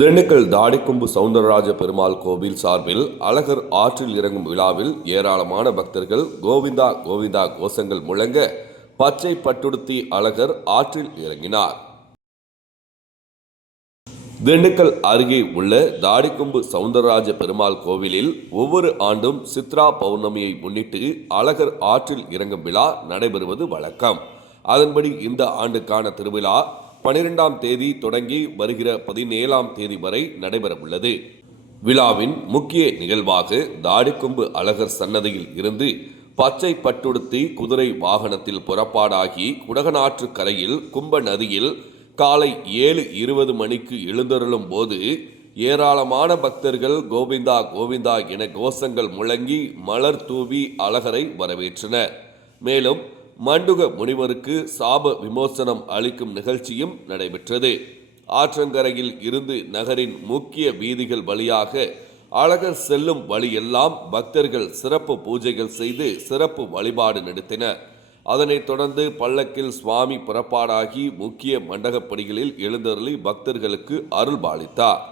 திண்டுக்கல் தாடிக்கொம்பு சவுந்தரராஜ பெருமாள் கோவில் சார்பில் அழகர் ஆற்றில் இறங்கும் விழாவில் ஏராளமான பக்தர்கள் கோவிந்தா கோவிந்தா கோஷங்கள் முழங்க பச்சை பட்டுடுத்தி அழகர் ஆற்றில் இறங்கினார். திண்டுக்கல் அருகே உள்ள தாடிக்கொம்பு சவுந்தரராஜ பெருமாள் கோவிலில் ஒவ்வொரு ஆண்டும் சித்ரா பௌர்ணமியை முன்னிட்டு அழகர் ஆற்றில் இறங்கும் விழா நடைபெறுவது வழக்கம். அதன்படி இந்த ஆண்டுக்கான திருவிழா பனிரெண்டாம் தேதி தொடங்கி வருகிற பதினேழாம் தேதி வரை நடைபெறவுள்ளது. விழாவின் முக்கிய நிகழ்வாக தாடிக்கொம்பு அழகர் சன்னதியில் இருந்து பச்சை பட்டுடுத்தி குதிரை வாகனத்தில் புறப்பாடாகி குடகநாற்று கரையில் கும்ப நதியில் காலை ஏழு இருபது மணிக்கு எழுந்தருளும் போது ஏராளமான பக்தர்கள் கோவிந்தா கோவிந்தா என கோஷங்கள் முழங்கி மலர் தூவி அழகரை வரவேற்றனர். மேலும் மண்டுக முனிவருக்கு சாப விமோசனம் அளிக்கும் நிகழ்ச்சியும் நடைபெற்றது. ஆற்றங்கரையில் இருந்து நகரின் முக்கிய வீதிகள் வழியாக அழகர் செல்லும் வழியெல்லாம் பக்தர்கள் சிறப்பு பூஜைகள் செய்து சிறப்பு வழிபாடு நடத்தினர் அதனைத் தொடர்ந்து பல்லக்கில் சுவாமி புறப்பாடாகி முக்கிய மண்டகப்படிகளில் எழுந்தருளி பக்தர்களுக்கு அருள்பாலித்தார்.